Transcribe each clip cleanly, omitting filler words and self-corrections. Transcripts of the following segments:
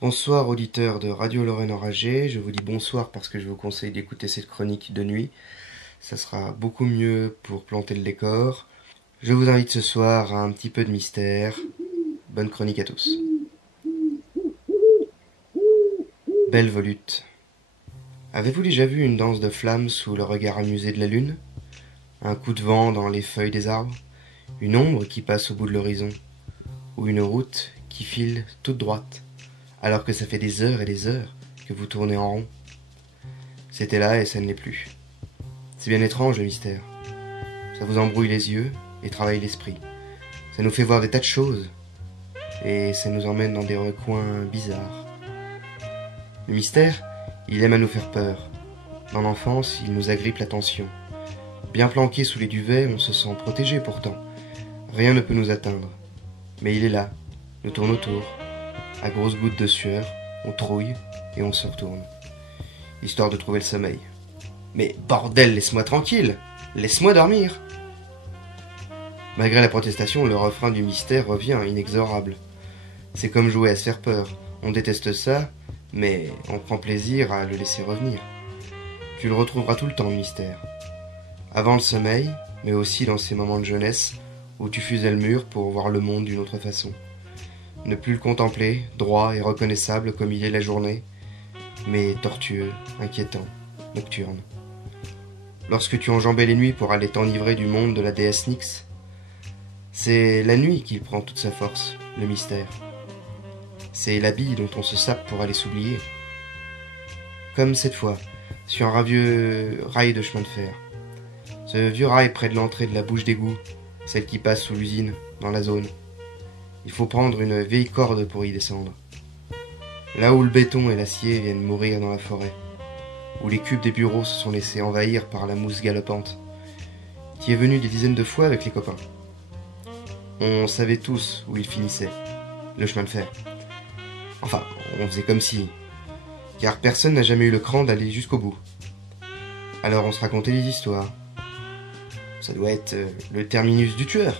Bonsoir auditeurs de Radio Lorraine Enragée, je vous dis bonsoir parce que je vous conseille d'écouter cette chronique de nuit. Ça sera beaucoup mieux pour planter le décor. Je vous invite ce soir à un petit peu de mystère. Bonne chronique à tous. Belle volute. Avez-vous déjà vu une danse de flammes sous le regard amusé de la lune? Un coup de vent dans les feuilles des arbres? Une ombre qui passe au bout de l'horizon? Ou une route qui file toute droite, alors que ça fait des heures et des heures que vous tournez en rond? C'était là et ça ne l'est plus. C'est bien étrange le mystère. Ça vous embrouille les yeux et travaille l'esprit. Ça nous fait voir des tas de choses et ça nous emmène dans des recoins bizarres. Le mystère, il aime à nous faire peur. Dans l'enfance, il nous agrippe l'attention. Bien planqué sous les duvets, on se sent protégé pourtant. Rien ne peut nous atteindre. Mais il est là, nous tourne autour. À grosses gouttes de sueur, on trouille et on se retourne, histoire de trouver le sommeil. Mais bordel, laisse-moi tranquille! Laisse-moi dormir! Malgré la protestation, le refrain du mystère revient, inexorable. C'est comme jouer à se faire peur. On déteste ça, mais on prend plaisir à le laisser revenir. Tu le retrouveras tout le temps, le mystère. Avant le sommeil, mais aussi dans ces moments de jeunesse où tu fusais le mur pour voir le monde d'une autre façon. Ne plus le contempler, droit et reconnaissable comme il est la journée, mais tortueux, inquiétant, nocturne. Lorsque tu enjambais les nuits pour aller t'enivrer du monde de la déesse Nyx, c'est la nuit qui prend toute sa force, le mystère. C'est la bille dont on se sape pour aller s'oublier. Comme cette fois, sur un vieux rail de chemin de fer. Ce vieux rail près de l'entrée de la bouche d'égout, celle qui passe sous l'usine, dans la zone. Il faut prendre une vieille corde pour y descendre. Là où le béton et l'acier viennent mourir dans la forêt, où les cubes des bureaux se sont laissés envahir par la mousse galopante. Tu y es venu des dizaines de fois avec les copains. On savait tous où il finissait, le chemin de fer. Enfin, on faisait comme si, car personne n'a jamais eu le cran d'aller jusqu'au bout. Alors on se racontait des histoires. Ça doit être le terminus du tueur.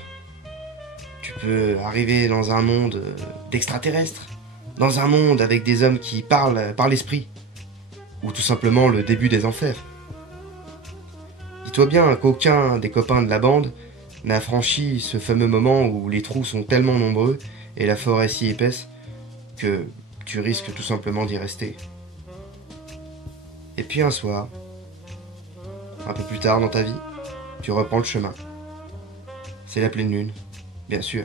Tu peux arriver dans un monde d'extraterrestres, dans un monde avec des hommes qui parlent par l'esprit, ou tout simplement le début des enfers. Dis-toi bien qu'aucun des copains de la bande n'a franchi ce fameux moment où les trous sont tellement nombreux et la forêt si épaisse que tu risques tout simplement d'y rester. Et puis un soir, un peu plus tard dans ta vie, tu reprends le chemin. C'est la pleine lune, bien sûr.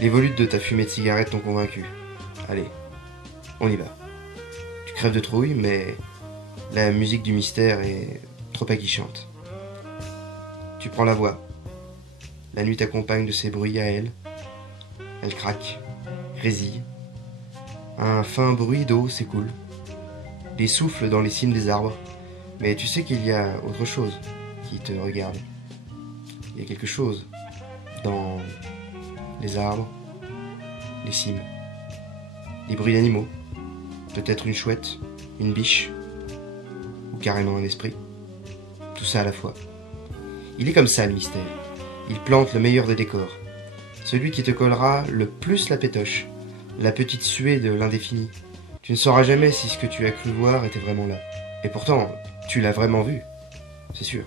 Les volutes de ta fumée de cigarette t'ont convaincu. Allez, on y va. Tu crèves de trouille, mais la musique du mystère est trop aguichante. Tu prends la voie. La nuit t'accompagne de ses bruits à elle. Elle craque, grésille. Un fin bruit d'eau s'écoule. Des souffles dans les cimes des arbres. Mais tu sais qu'il y a autre chose qui te regarde. Il y a quelque chose dans les arbres, les cimes. Des bruits d'animaux. Peut-être une chouette, une biche, ou carrément un esprit. Tout ça à la fois. Il est comme ça le mystère. Il plante le meilleur des décors. Celui qui te collera le plus la pétoche. La petite suée de l'indéfini. Tu ne sauras jamais si ce que tu as cru voir était vraiment là. Et pourtant, tu l'as vraiment vu. C'est sûr.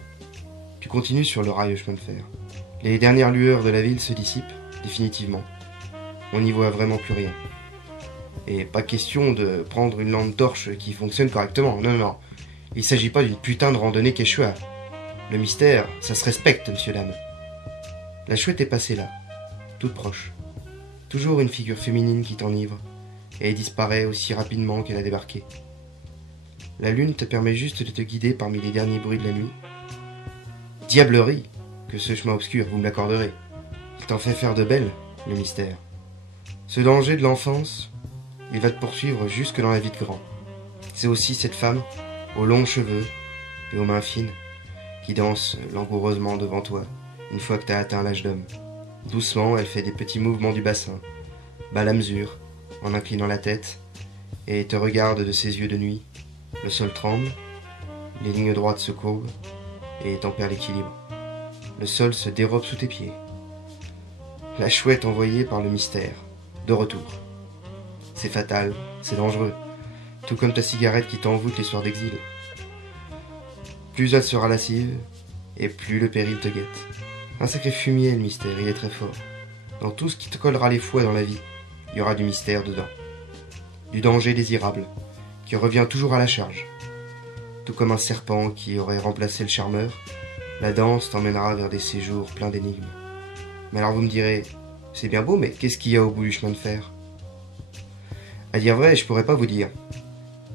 Tu continues sur le rail au chemin de fer. Les dernières lueurs de la ville se dissipent, définitivement. On n'y voit vraiment plus rien. Et pas question de prendre une lampe torche qui fonctionne correctement. Non, non, non. Il s'agit pas d'une putain de randonnée quechua. Le mystère, ça se respecte, monsieur dame. La chouette est passée là, toute proche. Toujours une figure féminine qui t'enivre, et disparaît aussi rapidement qu'elle a débarqué. La lune te permet juste de te guider parmi les derniers bruits de la nuit. Diablerie que ce chemin obscur, vous me l'accorderez. Il t'en fait faire de belles, le mystère. Ce danger de l'enfance, il va te poursuivre jusque dans la vie de grand. C'est aussi cette femme, aux longs cheveux et aux mains fines, qui danse langoureusement devant toi, une fois que t'as atteint l'âge d'homme. Doucement, elle fait des petits mouvements du bassin, balle à mesure, en inclinant la tête, et te regarde de ses yeux de nuit. Le sol tremble, les lignes droites se courbent, et t'en perds l'équilibre. Le sol se dérobe sous tes pieds. La chouette envoyée par le mystère, de retour. C'est fatal, c'est dangereux, tout comme ta cigarette qui t'envoûte les soirs d'exil. Plus elle sera lascive, et plus le péril te guette. Un sacré fumier, le mystère, il est très fort. Dans tout ce qui te collera les fouets dans la vie, il y aura du mystère dedans. Du danger désirable, qui revient toujours à la charge. Tout comme un serpent qui aurait remplacé le charmeur, la danse t'emmènera vers des séjours pleins d'énigmes. Mais alors vous me direz, c'est bien beau, mais qu'est-ce qu'il y a au bout du chemin de fer? À dire vrai, je pourrais pas vous dire.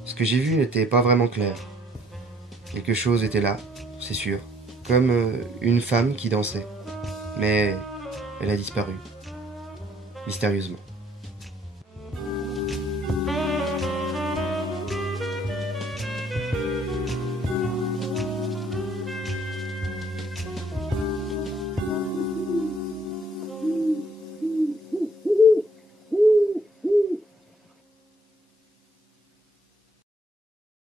Ce que j'ai vu n'était pas vraiment clair. Quelque chose était là, c'est sûr, comme une femme qui dansait. Mais elle a disparu, mystérieusement.